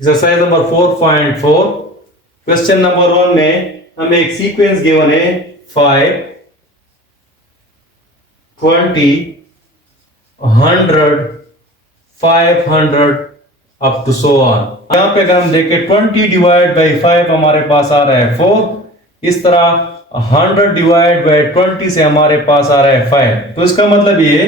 Exercise number 4.4 question number 1 में हमें एक सीक्वेंस गिवन है 5 20 100 500 अप टू सो ऑन। यहाँ पे अगर हम देखें 20 डिवाइड बाई 5 हमारे पास आ रहा है 4। इस तरह 100 डिवाइड बाई 20 से हमारे पास आ रहा है 5। तो इसका मतलब ये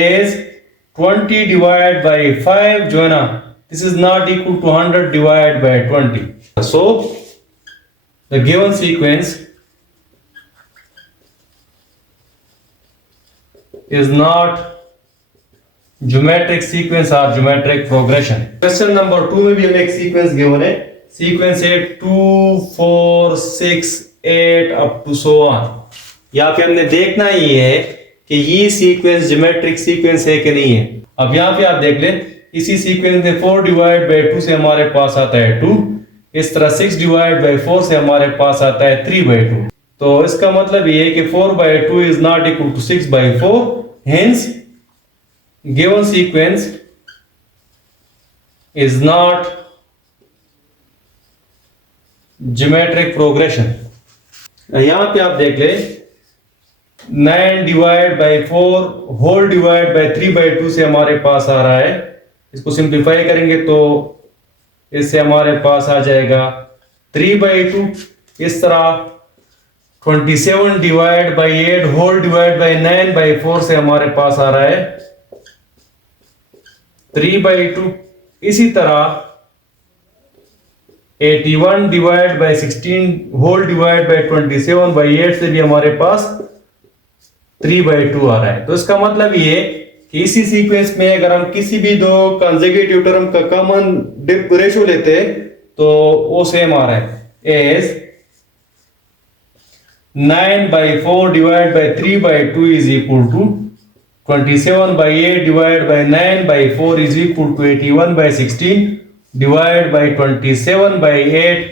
is 20 डिवाइड बाई 5 जो है ना, this is not equal to 100 divided by 20. So the given sequence is not geometric sequence or geometric progression. Question number 2 में भी हमें एक sequence given है। Sequence है 2 4 6 8 up to so on। यहाँ पे हमने देखना ही है कि ये सीक्वेंस ज्योमेट्रिक सीक्वेंस है कि नहीं है। अब यहाँ पे आप देख लें, इसी सीक्वेंस में 4 डिवाइड बाई 2 से हमारे पास आता है 2। इस तरह 6 डिवाइड बाई 4 से हमारे पास आता है 3 बाई 2। तो इसका मतलब ये है कि 4 by 2 is not equal to 6 by 4। Hence given sequence is not geometric progression. यहां पे आप देख ले 9 divide by 4 whole divide by 3 by 2 से हमारे पास आ रहा है। इसको सिंप्लीफाई करेंगे तो इससे हमारे पास आ जाएगा 3 बाई 2। इस तरह 27 divide by 8 whole divide by 9 by 4 से हमारे पास आ रहा है 3 बाई 2। इसी तरह 81 divide by 16 whole divide by 27 by 8 से भी हमारे पास 3 बाई 2 आ रहा है। तो इसका मतलब ये कि इसी सीक्वेंस में अगर हम किसी भी दो कंसेक्यूटिव टर्म का कॉमन रेशियो लेते हैं तो वो सेम आ रहा है as 9 by 4 divide by 3 by 2 is equal to 27 by 8 divide by 9 by 4 is equal to 81 by 16 divide by 27 by 8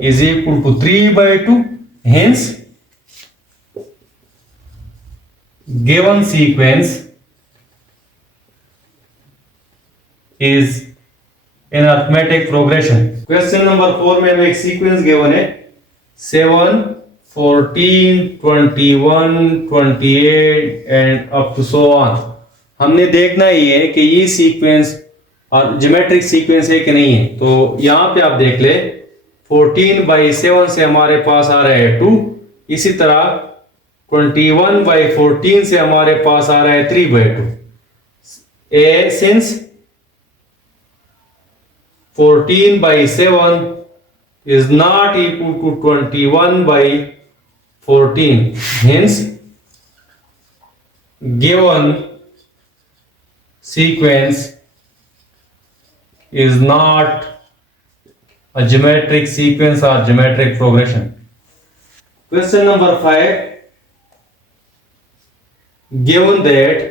is equal to 3 by 2। Hence given sequence is in arithmetic progression. Question number 4 में हमें एक sequence given है 7 14 21 28 and up to so on. हमने देखना ही है कि ये sequence और ज्योमेट्रिक सीक्वेंस है कि नहीं है। तो यहां पे आप देख ले 14 बाई 7 से हमारे पास आ रहा है 2। इसी तरह 21 बाई 14 से हमारे पास आ रहा है 3 by 2। Since 14 by 7 is not equal to 21 by 14. Hence, given sequence is not a geometric sequence or geometric progression. Question number 5. Given that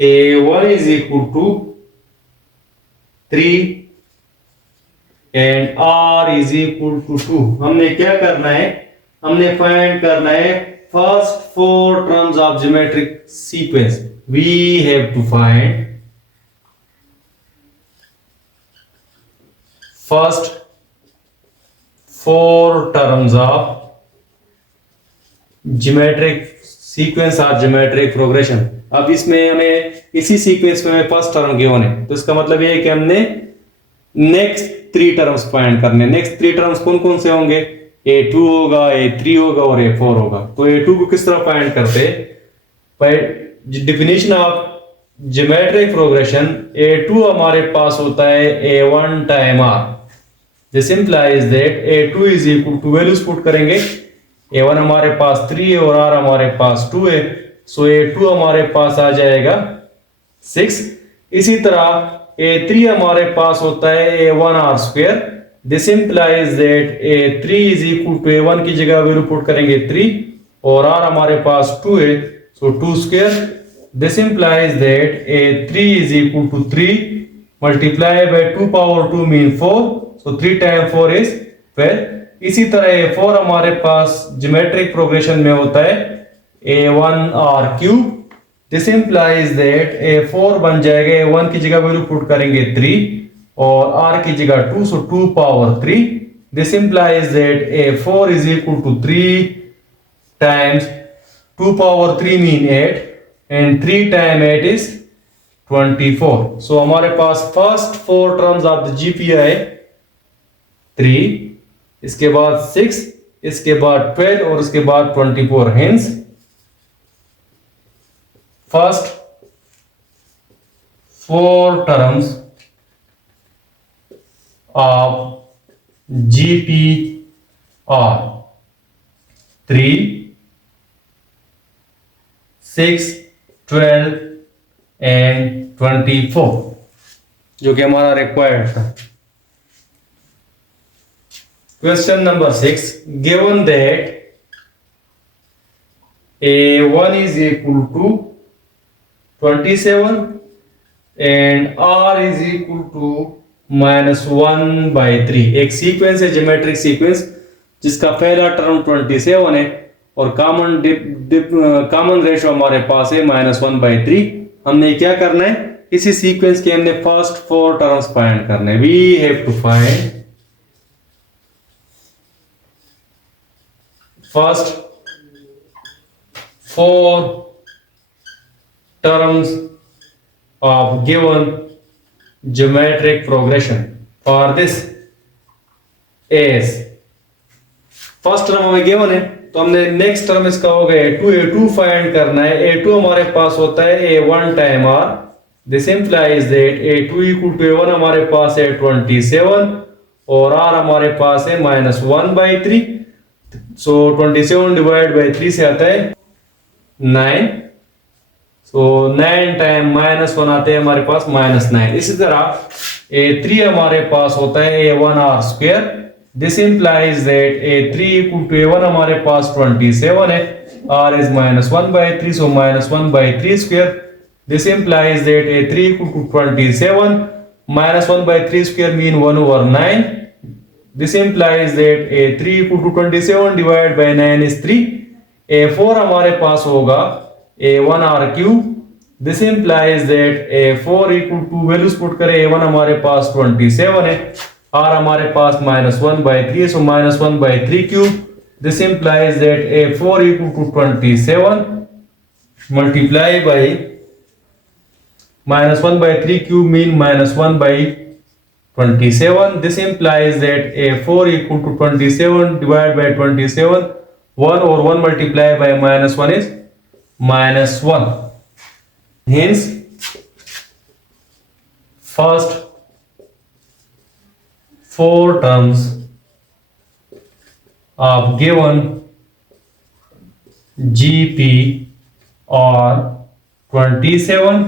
A1 is equal to 3 and R is equal to 2, हमने क्या करना है? हमने find करना है first 4 terms of geometric sequence. We have to find first 4 terms of geometric sequence or geometric progression। अब इसमें हमें इसी सीक्वेंस में फर्स्ट टर्म गिवन है, तो इसका मतलब ये है कि हमने नेक्स्ट 3 टर्म्स फाइंड करने। नेक्स्ट 3 टर्म्स कौन कौन से होंगे? A2 होगा, A3 होगा और A4 होगा। तो A2 को किस तरह फाइंड करते हैं? By definition of geometric progression A2 हमारे पास होता है A1 time R। This implies that A2 is equal to, values put करेंगे, A1 हमारे पास 3 है और R हमारे पास 2 है। सो A2 हमारे पास आ जाएगा 6। इसी तरह A3 हमारे पास होता है A1 R square. This implies that A3 is equal to A1 की जगह वैल्यू पुट करेंगे 3 और R हमारे पास 2 है, so 2 square. This implies that A3 is equal to 3 multiply by 2 power 2 mean 4, so 3 time 4 is 12। इसी तरह A4 हमारे पास ज्योमेट्रिक प्रोग्रेशन में होता है A1 R cube this implies that A4 बन जाएगा, A1 की जगह वैल्यू पुट करेंगे 3 और R की जगह 2, so 2 power 3. This implies that A4 is equal to 3 times 2 power 3 mean 8 and 3 times 8 is 24. So हमारे पास first 4 terms of the GP आए 3, इसके बाद 6, इसके बाद 12 और इसके बाद 24. Hence first 4 terms of GP are 3, 6, 12 and 24, जो कि हमारा रिक्वायर्ड था. Question number 6, given that A1 is equal to 27 and R is equal to -1/3. एक सीक्वेंस है, ज्योमेट्रिक सीक्वेंस, जिसका पहला टर्म 27 है और कॉमन रेशो हमारे पास है -1/3. हमने क्या करना है, इसी सीक्वेंस के हमने फर्स्ट 4 टर्म्स फाइंड करने. We have to find first 4 terms of given geometric progression. For this is first term हमें गिवन है, तो हमने नेक्स्ट टर्म इसका हो गया A2 फाइंड करना है. A2 हमारे पास होता है A1 time R. This implies that A2 equal to A1 हमारे पास है 27 और R हमारे पास है -1/3. सो 27 डिवाइड बाई 3 से आता है 9. सो 9 टाइम -1 आते हैं हमारे पास -9. इसी तरह A3 हमारे पास होता है A1 R square. This implies that A3 equal to A1 हमारे पास 27 है, R is -1/3, so -1/3 square. This implies that A3 equal to 27 -1/3 square mean 1/9. This implies that A3 equal to 27 divide by 9 is 3. A4 हमारे पास होगा A1 R cube. This implies that A4 equal to values put करें, A1 हमारे पास 27 है, R हमारे पास -1/3, so -1/3 cube. This implies that A4 equal to 27 multiply by -1/3 cube mean -1/27. This implies that A4 equal to 27 divide by 27, 1 और 1 multiply by -1 is -1. Hence first 4 terms of given GP are 27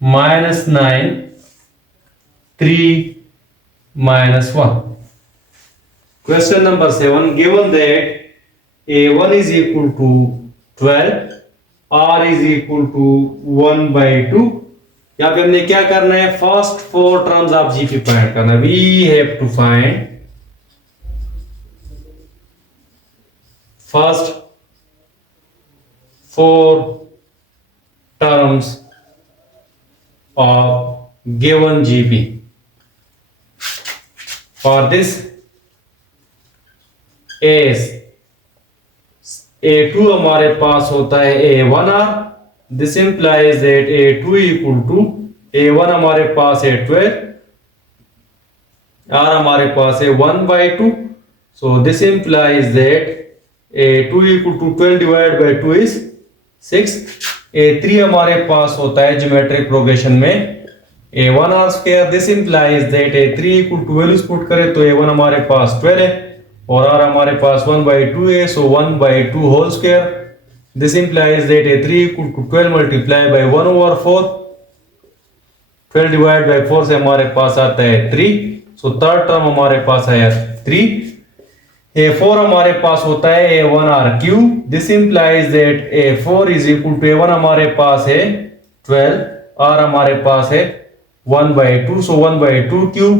-9 3 -1. Question number 7, given that A1 is equal to 12, R is equal to 1/2. यहाँ पे हमने क्या करना है, first 4 terms of GP find करना है. We have to find first 4 terms of given GP. For this is A2 हमारे पास होता है A1 R. This implies that A2 equal to A1 हमारे पास है 12, R हमारे पास है 1/2. So this implies that A2 equal to 12 divide by 2 is 6. A3 हमारे पास होता है ज्योमेट्रिक प्रोग्रेशन में A1 R square. This implies that A3 equal to values put करें तो A1 हमारे पास 12 है और R हमारे पास 1/2 है, so 1/2 whole square. This implies that A3 equal to 12 multiply by 1/4. 12 divide by 4 से हमारे पास आता है 3. सो थर्ड टर्म हमारे पास आया 3. A4 हमारे पास होता है A1 R cube. This implies that A4 is equal to A1 हमारे पास है 12, R हमारे पास है 1/2, सो 1/2 cube.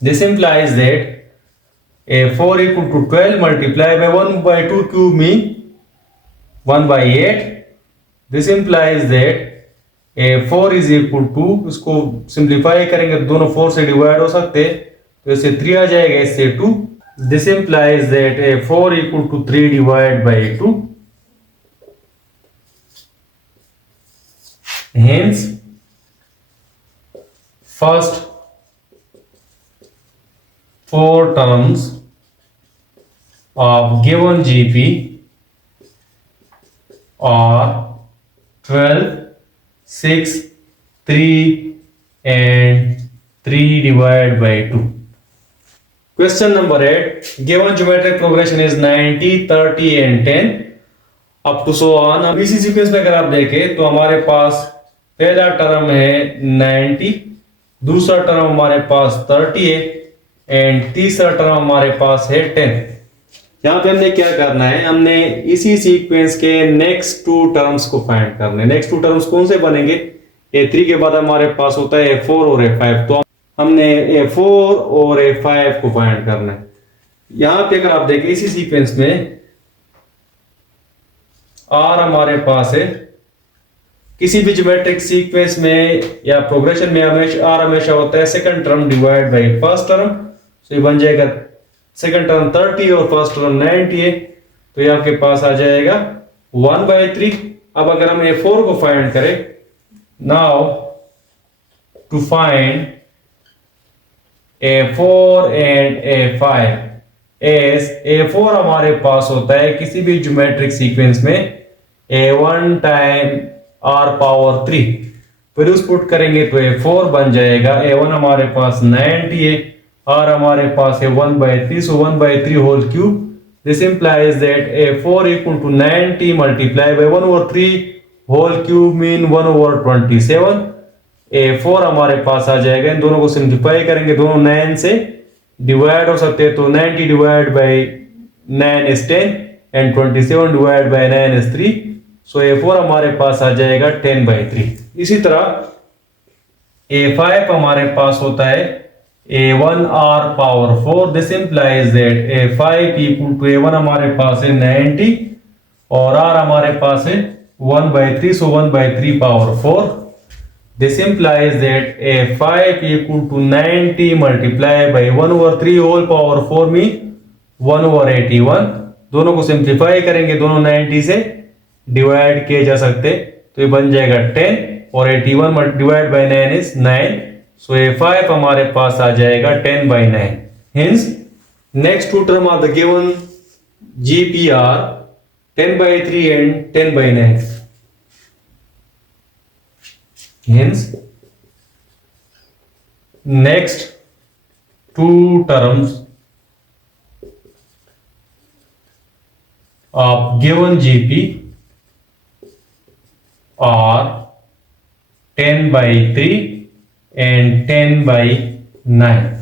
This implies that A4 equal to 12 multiplied by 1/2 cube mean 1/8. This implies that A 4 is equal to, इसको सिंप्लीफाई करेंगे दोनों 4 से डिवाइड हो सकते हैं, तो इससे 3 आ जाएगा, इससे 2. This implies that A 4 equal to 3 divide by 2. Hence, first 4 terms of given GP are 12, 6, 3 and 3 divided by 2. Question number 8. Given geometric progression is 90, 30 and 10 up to so on. अब इसी सीक्वेंस में अगर आप देखें तो हमारे पास पहला टर्म है 90, दूसरा टर्म हमारे पास 30 है एंड तीसरा टर्म हमारे पास है 10. यहाँ पे हमने क्या करना है, हमने इसी सीक्वेंस के नेक्स्ट 2 टर्म्स को फाइंड करने. नेक्स्ट 2 टर्म्स कौन से बनेंगे, A3 के बाद हमारे पास होता है A4 और A5, तो हमने A4 और A5 को फाइंड करना है. यहाँ पे अगर आप देखें इसी सीक्वेंस में R हमारे पास है, किसी भी ज्योमेट्रिक सीक्वेंस में या प्रोग्रेशन में हमेशा R हमेशा होता है second term divide by first term. तो ये बन जाएगा सेकंड टर्म 30 और फर्स्ट टर्म 90 है, तो ये आपके पास आ जाएगा 1/3. अब अगर हम A4 को फाइंड करें, now to find A4 and A5, as A4 हमारे पास होता है किसी भी ज्योमेट्रिक सीक्वेंस में A1 टाइम R पावर 3, फिर उस पुट करेंगे तो A4 बन जाएगा. A1 हमारे पास 90 है, R हमारे पास है 1/3, so 1/3 whole cube. This implies that A4 equal to 90 multiply by 1/3 whole cube mean 1/27. A4 हमारे पास आ जाएगा. इन दोनों को सिंप्लीफाई करेंगे, दोनों 9 से डिवाइड हो सकते हैं, तो 90 divide by 9 is 10 and 27 divide by 9 is 3. So A4 हमारे पास आ जाएगा 10/3. इसी तरह A5 हमारे पास होता है A1 R power 4. This implies that A5 equal to A1 हमारे पास है 90 और R हमारे पास है 1/3, so 1/3 power 4. This implies that A5 equal to 90 multiply by 1/3 whole power 4 mean 1/81. दोनों को सिंप्लीफाई करेंगे, दोनों 90 से डिवाइड किए जा सकते, तो ये बन जाएगा 10 और 81 divide by 9 is 9. So A5 हमारे पास आ जाएगा 10/9. Hence next 2 term of the given GP are 10/3 and 10/9. Hence next 2 terms of given GP are 10/3 and 10/9.